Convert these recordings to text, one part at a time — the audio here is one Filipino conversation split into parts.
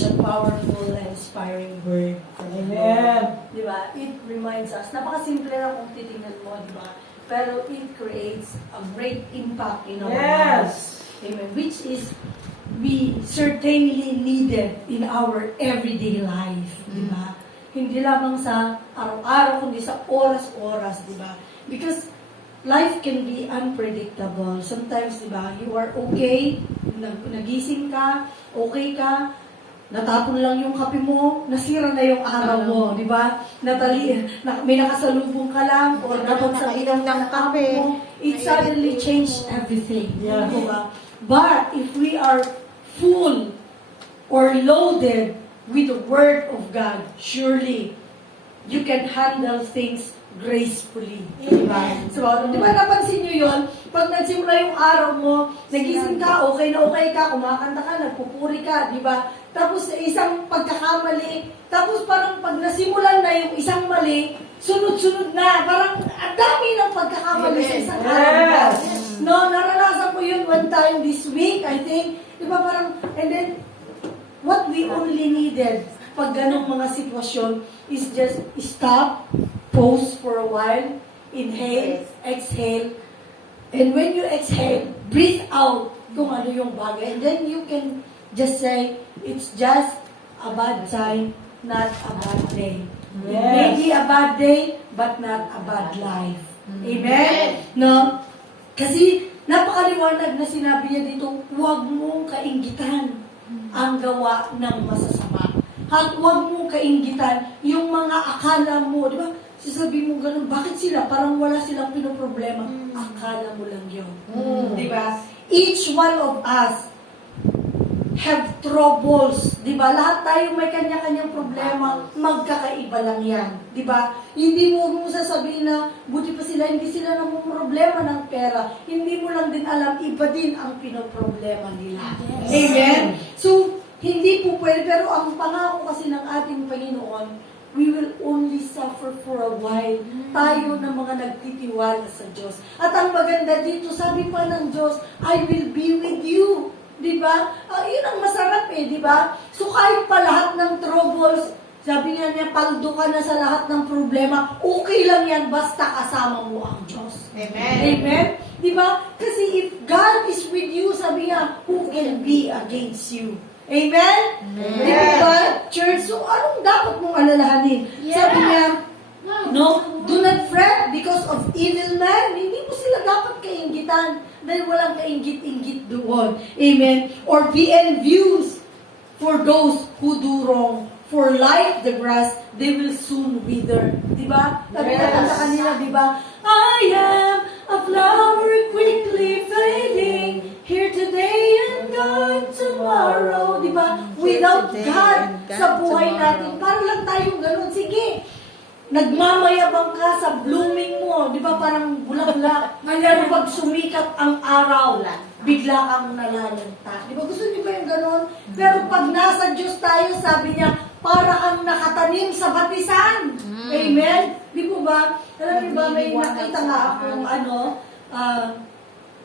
such a powerful and inspiring word. Amen. Di ba? It reminds us, napakasimple lang kung titingnan mo, di ba? Pero it creates a great impact in our lives. Amen. Which is, we certainly needed in our everyday life. Di ba? Hindi lamang sa araw-araw, kundi sa oras-oras, di ba? Because life can be unpredictable. Sometimes, di ba, you are okay, nagising ka, okay ka, natapon lang yung kape mo, nasira na yung araw mo, di ba? May nakasalubong ka lang, or dapat sa ilang ng kape mo, it suddenly changed everything. Yeah. Di ba? But if we are full or loaded with the Word of God, surely you can handle things gracefully. Diba? So, di ba napansin nyo yun? Pag nagsimula yung araw mo, nagising ka, okay na okay ka, kumakanta ka, nagpupuri ka, di ba? Tapos isang pagkakamali, tapos parang pag nasimulan na yung isang mali, sunod-sunod na, parang ang dami ng pagkakamali sa isang araw. No, naranasan ko yun one time this week, I think. Di ba parang, and then, what we only needed pag ganong mga sitwasyon is just stop, pause for a while, inhale, exhale, and when you exhale, breathe out kung ano yung bagay. And then you can just say, it's just a bad time, not a bad day. It may be a bad day, but not a bad life. Amen? No? Kasi napakaliwanag na sinabi niya dito, huwag mong kainggitan ang gawa ng masasama. At huwag mong kainggitan yung mga akala mo, di ba? Sasabihin mo ganun, bakit sila? Parang wala silang pinoproblema. Akala mo lang yun. Di ba? Each one of us have troubles. Di ba? Lahat tayo may kanya-kanyang problema. Magkakaiba lang yan. Di ba? Hindi mo sasabihin na, buti pa sila, hindi sila problema ng pera. Hindi mo lang din alam, iba din ang pinoproblema nila. Yes. Amen? So, hindi po pwede, pero ang pangako kasi ng ating Panginoon, we will only suffer for a while. Tayo na mga nagtitiwala sa Diyos. At ang maganda dito, sabi pa ng Diyos, I will be with you. Diba? Yun ang masarap di ba? So kahit pa lahat ng troubles, sabi niya, paldo ka na sa lahat ng problema, okay lang yan, basta kasama mo ang Diyos. Amen. Amen? Diba? Kasi if God is with you, sabi niya, who can be against you? Amen? Amen. Diba, church? So anong dapat mong alalahanin? Sabi niya, no, do not fret because of evil men. Hindi mo sila dapat kainggitan dahil walang kainggit-inggit doon. Amen? Or be envious for those who do wrong. For like the grass, they will soon wither. Diba? Sabi na sa kanila, diba? I am a flower quickly fading, here today and gone tomorrow. Diba? Without God sa buhay natin, para lang tayong ganun. Sige, nagmamayabang ka sa blooming mo, di ba parang bulaklak. Pero pag sumikat ang araw, bigla kang nalalanta. Di ba gusto niyo ba yung ganon? Pero pag nasa Diyos tayo, sabi niya, para kang nakatanim sa batisan. Amen? Di po ba? Alam niyo ba, may nakita nga akong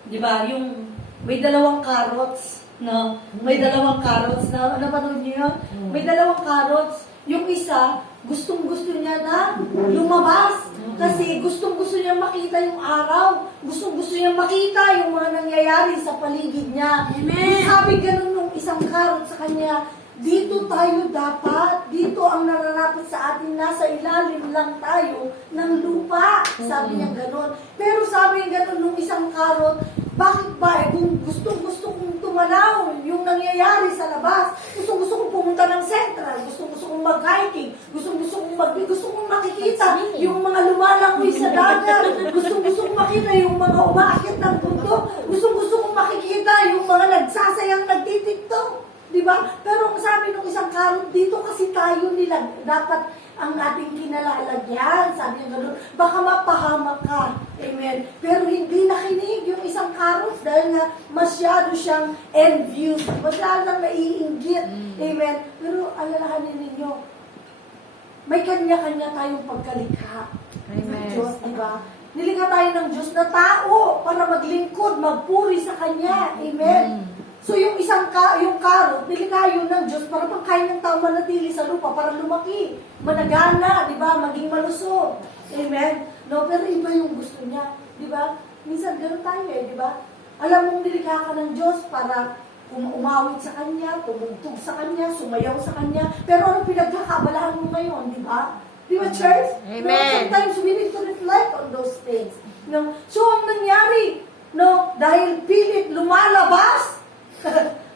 di ba, yung may dalawang carrots, no? May dalawang carrots na, napanood niyo yun? May dalawang carrots, yung isa, gustong-gusto niya na lumabas. Kasi gustong-gusto niya makita yung araw. Gustong-gusto niya makita yung mga nangyayari sa paligid niya. Amen. Sabi ganun nung isang carrot sa kanya, dito tayo dapat, dito ang nararapat sa atin, nasa ilalim lang tayo ng lupa. Sabi niya ganun. Pero sabi niya ganun nung isang carrot, bakit ba kung gusto kong tumanaw yung nangyayari sa labas, gusto kong pumunta ng Central, gusto kong mag-hiking, gusto kong makikita yung mga lumalangoy sa dagat, gusto kong makita yung mga umaakit ng bundok, gusto kong makikita yung mga nagsasayang nagtitiktok. Diba? Pero ang sabi ng isang carrot, dito kasi tayo nila, dapat ang ating kinalalagyan. Sabi niya gano'n, baka mapahamak ka. Amen. Pero hindi nakinig yung isang carrot dahil nga masyado siyang envious. Masyadong naiinggit. Amen. Pero alalahanin ninyo, may kanya-kanya tayong pagkalikha. Amen. Diyos, diba? Nilikha tayo ng Diyos na tao para maglingkod, magpuri sa Kanya. Amen. So yung yung carrot, nilikayo ng Diyos para pangkain ng tao manatili sa lupa, para lumaki, managana, di ba, maging malusog. Amen? No, pero iba yung gusto niya, di ba? Minsan ganun tayo di ba? Alam mong nilikha ka ng Diyos para umawit sa Kanya, tumugtog sa Kanya, sumayaw sa Kanya, pero ano pinagkakabalahan mo ngayon, di ba? Di ba, church? Amen. No, sometimes we need to reflect on those things. No? So, ang nangyari, no, dahil pilit lumalabas,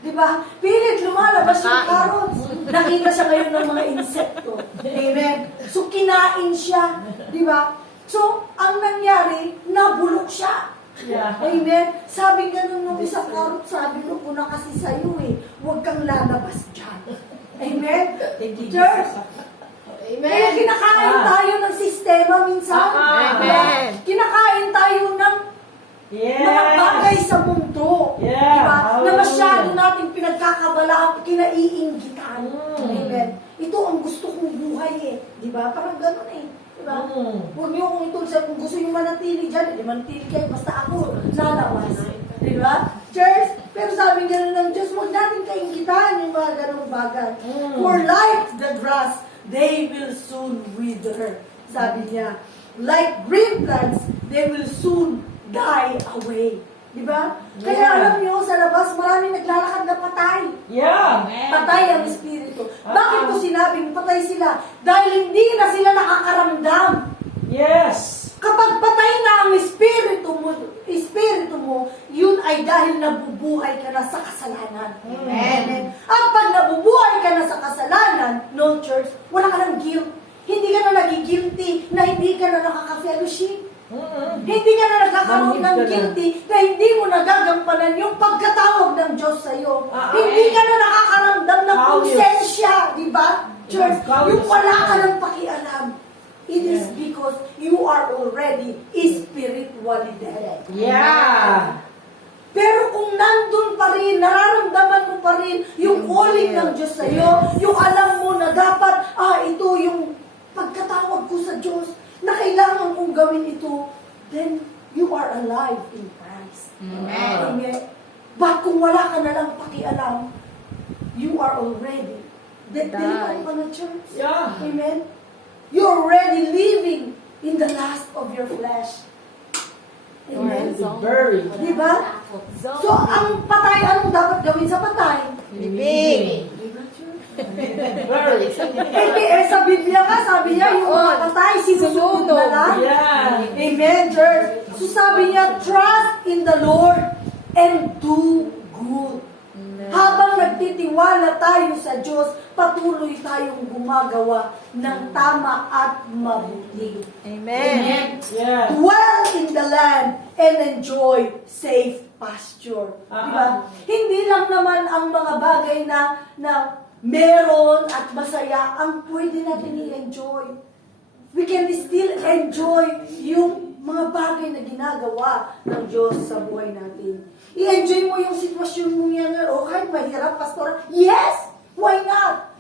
di ba? Pilit lumalabas yung carrots. Nakita siya ngayon ng mga insekto. Amen? So, kinain siya. Di ba? So, ang nangyari, nabulok siya. Yeah. Amen? Sabi ganun nung isang carrot, sabi nung una kasi sa'yo huwag kang lalabas dyan. Amen? Church? Amen. Kaya kinakain tayo ng sistema minsan. Amen. Kinakain tayo ng mga bagay sa mundo. Yeah. Diba? Na Hallelujah. masyado natin pinagkakabalaan, kinaiinggitan. Amen. Ito ang gusto kong buhay Diba? Parang gano'n Diba? Huwag niyo kung itulsa, kung gusto niyo manatili dyan, manatili kayo, basta ako, lalabas. Diba? Church, pero sabi gano'n ng Diyos, huwag natin kainggitan yung mga gano'ng bagay. For like the grass, they will soon wither. Sabi niya, like green plants, they will soon die away. Diba? Kaya alam niyo, sa labas, maraming naglalakad na patay. Yeah. Patay ang espiritu. Bakit ko sinabing patay sila? Dahil hindi na sila nakakaramdam. Yes. Kapag patay na ang espiritu mo, yun ay dahil nabubuhay ka na sa kasalanan. Amen. At pag nabubuhay ka na sa kasalanan, no church, wala ka ng guilt. Hindi ka na nagigilty na hindi ka na nakaka-fellowship. Hindi ka na nagkakaroon ng guilty na hindi mo nagagampanan yung pagkatawag ng Diyos sa iyo. Hindi ka na nakakaramdam ng konsensya, di ba? Church, yung wala ka ng pakialam. It is because you are already spiritually dead. Yeah. Pero kung nandun pa rin, nararamdaman mo pa rin yung calling ng Diyos sa iyo, yung alam mo na dapat, ito yung pagkatawag ko sa Diyos, na kailangan kong gawin ito, then you are alive in Christ. Amen. But kung wala ka na lang pakialam, you are already dead. Deliver ka na, church. Yeah. Amen. You're already living in the last of your flesh. Amen. Buried. Diba? So, ang patay, anong dapat gawin sa patay? Libing. Buried. Sa Biblia nga, sabi niya, yung mga patay, sinusunod na lang. Yeah. Amen, church. So sabi niya, trust in the Lord and do good. Habang nagtitiwala tayo sa Diyos, patuloy tayong gumagawa ng tama at mabuti. Amen. Yeah. Dwell in the land and enjoy safe pasture. Diba? Hindi lang naman ang mga bagay na meron at masaya ang pwede natin i-enjoy. We can still enjoy yung mga bagay na ginagawa ng Diyos sa buhay natin. I-enjoy mo yung sitwasyon mo yan, o kahit mahirap, pastor. Yes! Why not?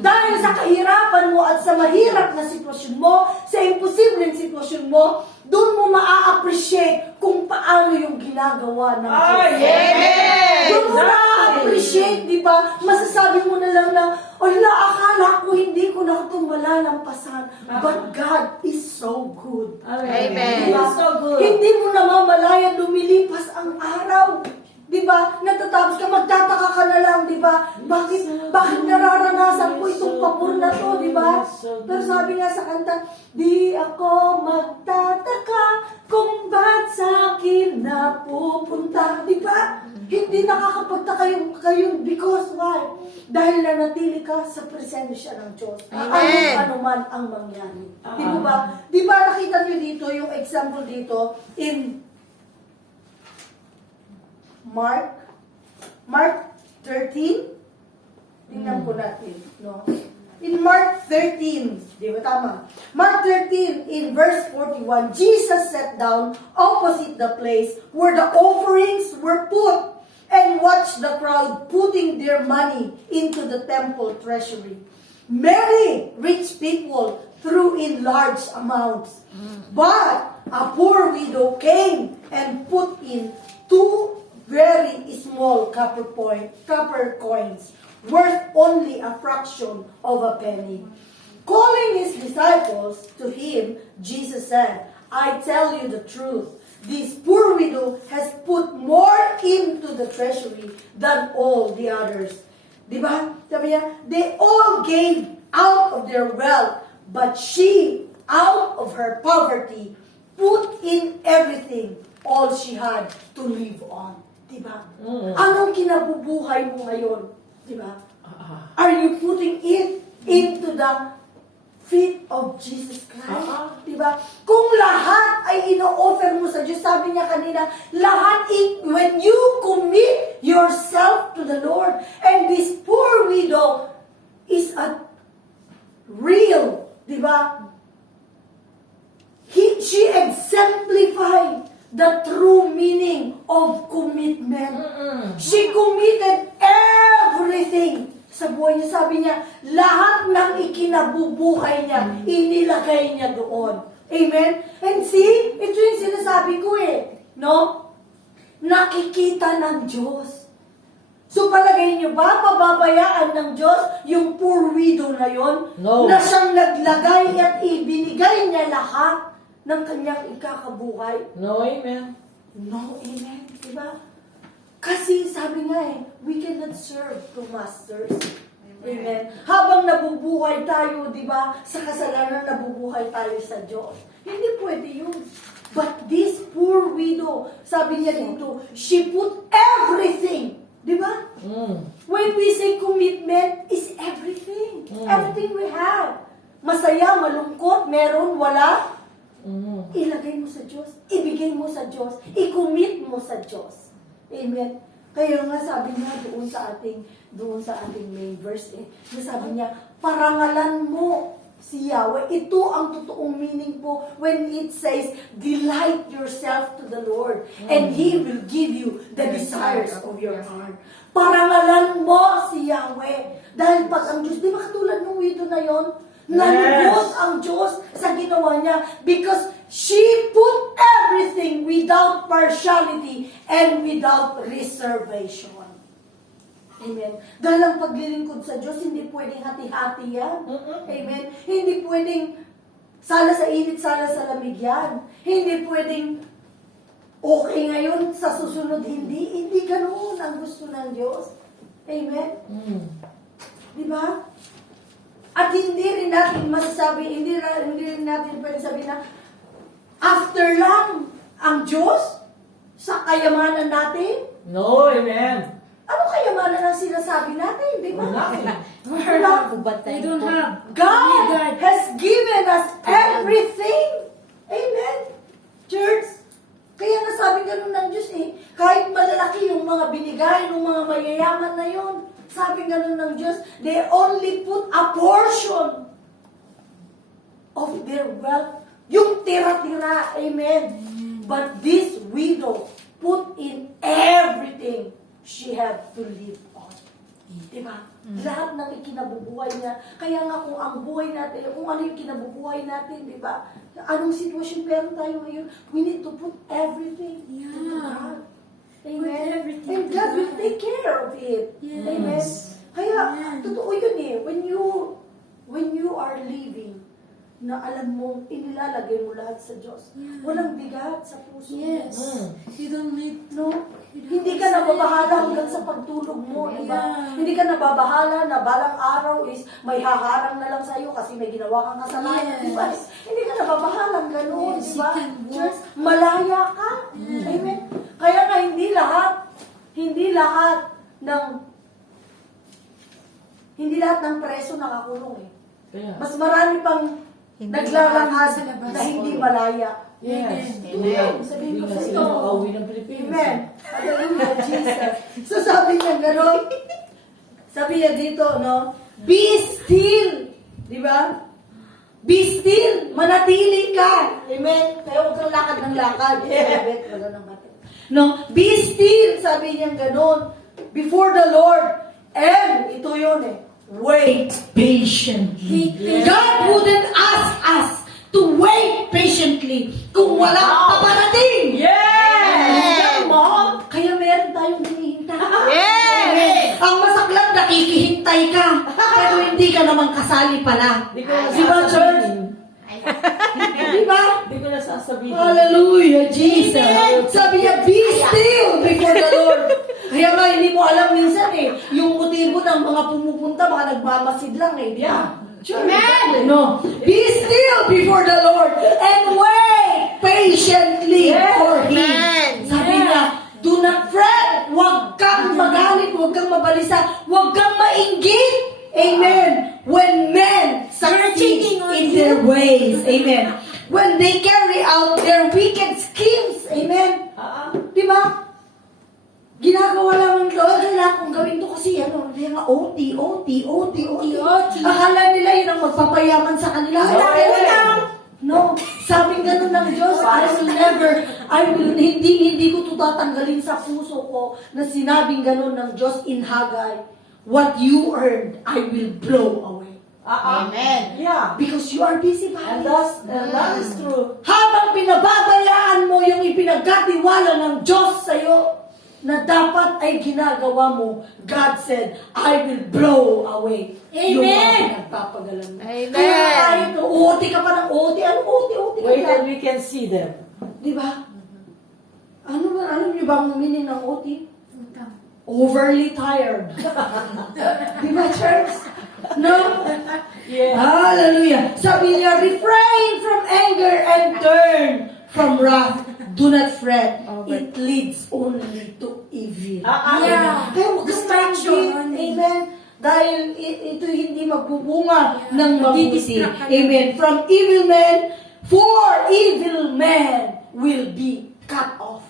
Dahil sa kahirapan mo at sa mahirap na sitwasyon mo, sa imposibleng sitwasyon mo, doon mo maa-appreciate kung paano yung ginagawa ng Diyos. Amen! Doon mo na-appreciate, di ba? Masasabi mo na lang na, akala ko hindi ko na ito malalampasan. But God is so good. Amen. Diba? So good. Hindi mo namamalayan lumilipas ang araw. Diba? Natatapos ka, magtataka ka na lang, diba? Bakit nararanasan ko itong pabor na to, diba? Pero sabi nga sa kanta, di ako magtataka kung ba't sa akin napupunta. Diba? Hindi nakakapagtaka kayo because why? Dahil nanatili ka sa presensya ng Diyos. Ano man ang mangyari. Di ba? Di ba nakita niyo dito yung example dito in Mark 13? Tingnan po natin, no? In Mark 13, di ba tama? Mark 13, in verse 41, Jesus sat down opposite the place where the offerings were put and watched the crowd putting their money into the temple treasury. Many rich people threw in large amounts, but a poor widow came and put in two very small copper coins, worth only a fraction of a penny. Calling his disciples to him, Jesus said, I tell you the truth. This poor widow has put more into the treasury than all the others. Diba? Sabi niya, they all gave out of their wealth, but she, out of her poverty, put in everything, all she had to live on. Diba? Anong kinabubuhay mo ngayon? Diba? Are you putting it into the feet of Jesus Christ? Diba? Kung lahat ay ino-offer mo sa Diyos, sabi niya kanina, lahat, when you commit yourself to the Lord, and this poor widow is a real, diba? She exemplified the true meaning of commitment. She committed everything sa buhay niya. Sabi niya, lahat ng ikinabubuhay niya, inilagay niya doon. Amen? And see, ito yung sinasabi ko no? Nakikita ng Diyos. So palagay niyo ba, pababayaan ng Diyos yung poor widow na yon? No. Na siyang naglagay at ibinigay niya lahat ng kanyang ikakabuhay? No, amen. No, amen. Diba? Kasi sabi nga we cannot serve two masters. Amen. Habang nabubuhay tayo, di ba, sa kasalanan, nabubuhay tayo sa Diyos. Hindi pwede yun. But this poor widow, sabi niya dito, she put everything. Di ba? When we say commitment, is everything. Everything we have. Masaya, malungkot, meron, wala. Ilagay mo sa Diyos. Ibigay mo sa Diyos. I-commit mo sa Diyos. Amen. Kaya nga sabi niya doon sa ating main verse sabi niya, parangalan mo si Yahweh. Ito ang totoong meaning po when it says, delight yourself to the Lord and He will give you the desires of your heart. Parangalan mo si Yahweh. Dahil pag ang Diyos, di ba katulad ng widow na yon? Nalubos ang Diyos sa ginawa niya because she put everything without partiality and without reservation. Amen. Dahil ang paglilingkod sa Diyos, hindi pwedeng hati-hati yan. Amen. Hindi pwedeng sala sa init, sala sa lamig yan. Hindi pwedeng okay ngayon, sa susunod hindi. Hindi ganoon ang gusto ng Diyos. Amen. Diba? At hindi rin natin masasabi, hindi rin natin pwede sabihin na after lang ang Diyos sa kayamanan natin. No, amen. Ano kayamanan ang sinasabi natin, di ba? We don't have. God has given us everything. Amen. Church, kaya nasabi ganun ng Diyos kahit malalaki yung mga binigay ng mga mayayaman na yon, sabi ganun ng Diyos, they only put a portion of their wealth. Yung tira-tira, amen. But this widow put in everything she had to live on. Diba? Lahat ng ikinabubuhay niya. Kaya nga kung ang buhay natin, kung ano yung kinabubuhay natin, diba? Anong sitwasyon meron tayo ngayon? We need to put everything into God. Amen. And God will take care of it. Yes. Amen. Kaya, totoo yun when you are living, na alam mo, inilalagay mo lahat sa Diyos. Walang bigat sa puso mo. Yes. You don't need. No? Hindi ka nababahala hanggang sa pagtulog mo, diba? Yeah. Hindi ka nababahala na balang araw is may haharang na lang sa iyo kasi may ginawa kang kasalanan, Yes. diba? Hindi ka nababahala gano'n, Yes, diba? you can walk. Just malaya ka. Amen? Kaya nga hindi lahat ng preso nakakulong Kaya. Mas marami pang naglalakad sa labas. na hindi malaya. Yes. Amen. Sabihin ko Hindi sa na sila ito. makauwi ng Pilipinas. Amen. Hallelujah, Jesus. So sabi niya gano'n, sabi niya dito, no? Be still. Di ba? Be still. Manatili ka. Amen. Kaya huwag kang lakad ng lakad. Wala nang bata. No? Be still. Sabi niya gano'n. Before the Lord. And, ito yun wait patiently. God wouldn't ask us to wait patiently kung walang paparating. Yes! Kaya meron tayo nakikihintay ka, pero hindi ka naman kasali pala. Di ko na Di ba, church? sasabihin. Di ba? Di ko na sasabihin. Hallelujah, Jesus. Sabi niya, be still before the Lord. Kaya nga, hindi mo alam minsan yung motibo ng mga pumupunta, baka nagmamasid lang di ba? Sure. Amen. No. Be still before the Lord and wait patiently for Him. Amen. Sabi niya, do not fret. Huwag kang magalit, huwag kang mabalisa, huwag kang mainggit. Amen. When men succeed in their ways. Amen. When they carry out their wicked schemes. Amen. Di ba? Ginagawa lang ng Lord, kailangan kong gawin to kasi hindi nga OT. Akala nila yun ang magpapayaman sa kanila. No, sabing ganun ng Diyos, hindi ko ito tatanggalin sa puso ko na sinabing ganun ng Diyos in Haggai. What you earned, I will blow away. Amen. Yeah. Because you are busy And bodies. that is true. Habang pinababayaan mo yung ipinagkatiwala ng Diyos sa'yo, na dapat ay ginagawa mo, God said, I will blow away yung mga Amen. pinagpapagalan mo. Amen. Kaya kahit OT ka pa ng OT, ano OT ka Wait pa? and we can see them. Di ba? Alam niyo ba ang meaning ng OT? Overly tired. Di ba, church? No? Yeah. Hallelujah. Sabi niya, refrain from anger and turn from wrath. Do not fret. It leads only to evil. Yeah. Kaya huwag kang Distraction. maingit. Amen. Dahil ito hindi magbubunga ng mabuti. Amen. From evil men, for evil men will be cut off.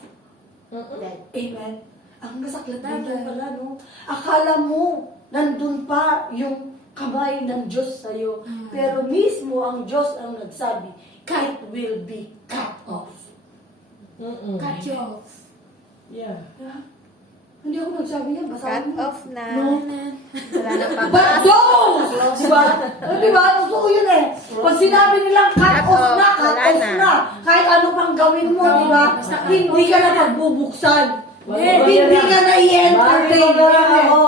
Amen. Ang masaklat dito pala, no? Akala mo, nandun pa yung kamay ng Diyos sa'yo. Pero mismo ang Diyos ang nagsabi, it will be cut off. Cut you off. Yeah. Hindi ako nagsabi yan. Basahin Cut mo. off na. No. Wala na pa. But those! Diba? Diba? Totoo yun Pag sinabi nilang cut off na, cut Wala off na. na. Kahit ano pang gawin mo, diba? Hindi ka na pagbubuksan. Wala Hindi na. ka na i-entertain. Bakit na Amen. ako?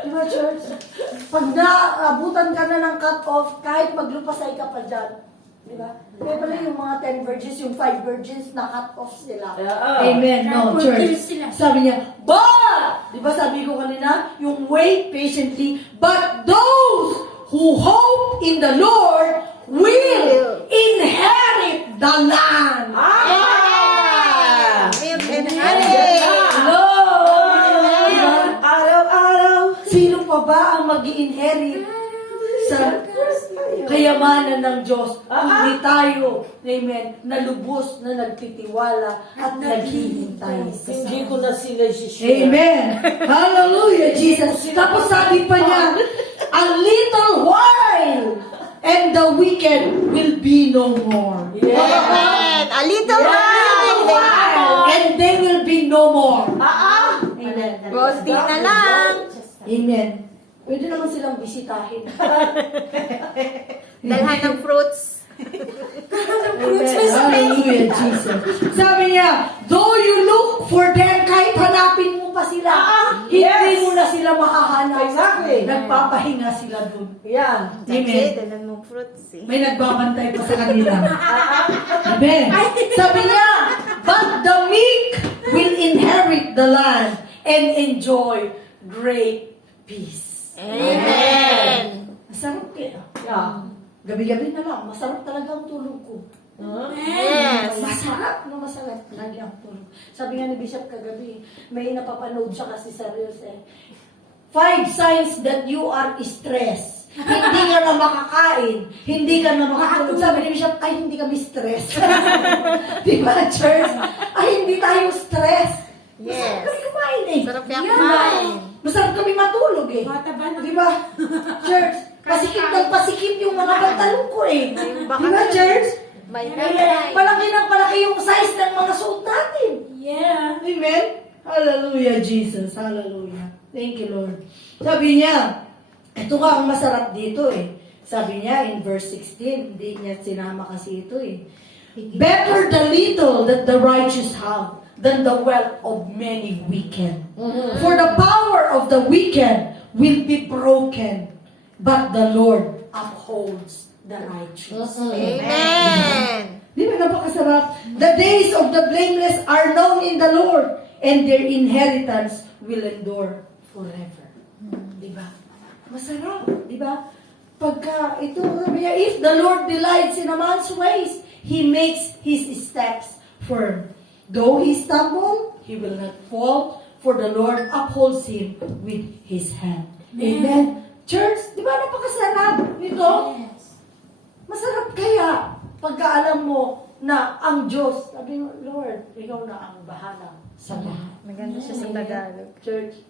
Diba, church? Pag naabutan ka na ng cut off, kahit maglupasay ka pa dyan. Diba? Kaya pala yung mga 10 virgins, yung 5 virgins na cut off sila. Amen. No, church. Sabi niya, but, di ba sabi ko kanina, yung wait patiently, but those who hope in the Lord will inherit the land. Live and Hello! Diba? Araw-araw. Sino pa ba ang mag-i-inherit sa kayamanan ng Diyos? Hindi tayo, amen, na lubos na nagtitiwala at naghihintay sa Hindi ko na sila isishare. Amen. Hallelujah, Jesus. Tapos sabi pa niya, a little while, and the wicked will be no more. Amen. A little while. And they will be no more. Amen. Konti na lang. Amen. Pwede naman silang bisitahin. Dalhan ng fruits. Amen. Hallelujah, Jesus. Sabi niya, though you look for them, kahit hanapin mo pa sila, hindi mo na sila mahahanap. Exactly. Nagpapahinga sila dun. Yan. Amen. Kasi, dalhan mong fruits eh. May nagbabantay pa sa kanila. Amen. Sabi niya, but the meek will inherit the land and enjoy great peace. Amen. Masarap kaya. Yeah. Gabi-gabi na lang, masarap talaga ang tulog ko. Yes. Masarap talaga ang tulog. Sabi nga ni Bishop kagabi, may napapanood siya kasi sa Reels 5 signs that you are stressed. Hindi ka na makakain, hindi ka na makatulog. Sabi ni Bishop, ay hindi kami stress. Di ba, church? Ay hindi tayo stress. Masarap Yes. kami kumain Sarap kaya Yan. kumain. Masarap kami matulog Bata ba na? Di ba? Church, pasikip ng pasikip yung mga pantalon ko Yung Di baka- ba, church? May Palaki ng palaki yung size ng mga suot natin. Yeah. Amen? Hallelujah, Jesus. Hallelujah. Thank you, Lord. Sabi niya, ito nga ang masarap dito Sabi niya in verse 16, hindi niya sinama kasi ito Better the little that the righteous have than the wealth of many wicked. For the power of the wicked will be broken, but the Lord upholds the righteous. Amen. Di ba napakasarap? The days of the blameless are known in the Lord, and their inheritance will endure forever. Di ba? Masarap, di ba? Pagka ito, sabi niya, if the Lord delights in a man's ways, He makes his steps firm. Though he stumble, he will not fall, for the Lord upholds him with His hand. Amen. Church, di ba napakasarap nito? Masarap kaya pagka alam mo na ang Diyos, sabi mo, Lord, ikaw na ang bahala sa lahat. Maganda siya sa Tagalog. Church,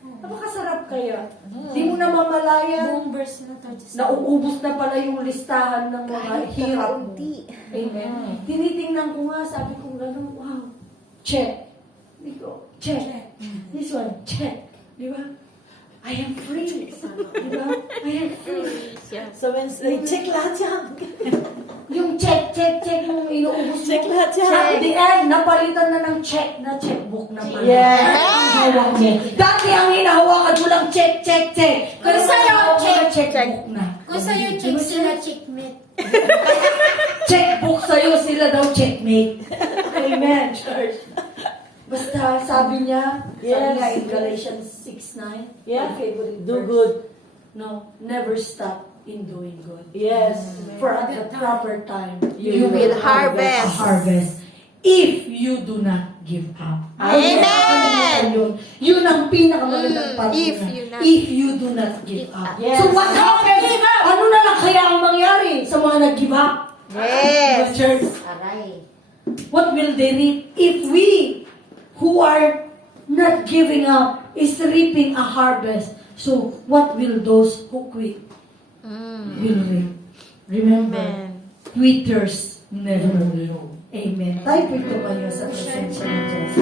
napakasarap kaya. Di mo na mamalayan, Buong verse na to. Just nauubos na pala yung listahan ng mga hirap mo. Kaunti. Amen. Tinitingnan ko nga, sabi ko gano'n, wow, check. Sabi ko, check. This one, check. Di ba? I am free. Di ba? I am free. So Wednesday, check lahat yan. Yung check mong inuubos mo. Check lahat yan. At the end, napalitan na ng check na checkbook na pala. Yeah. Ang hawak mo. Dati ang hinahawakan mo lang check. Kung sa'yo, check. Checkbook na. kung sa'yo check sila, checkmate. Checkbook sa'yo, sila daw checkmate. Amen, church. Basta sabi niya, sabi Yes. nga in Galatians 6:9, Yeah. my favorite Do verse. good. No, never stop in doing good. Yes. For at the proper time, You will a harvest. harvest. If you do not give up. Amen. Yun. Yun ang pinakamagandang part If niya. you not- If you do not give up. Yes. So what happened? Ano na lang kaya ang mangyari sa mga nag-give up? Yes. Church, what will they reap? If we who are not giving up is reaping a harvest, so what will those who quit will reap? Remember, Amen. quitters never will. Amen. Tayo po ito kayo sa presensya ng Diyos.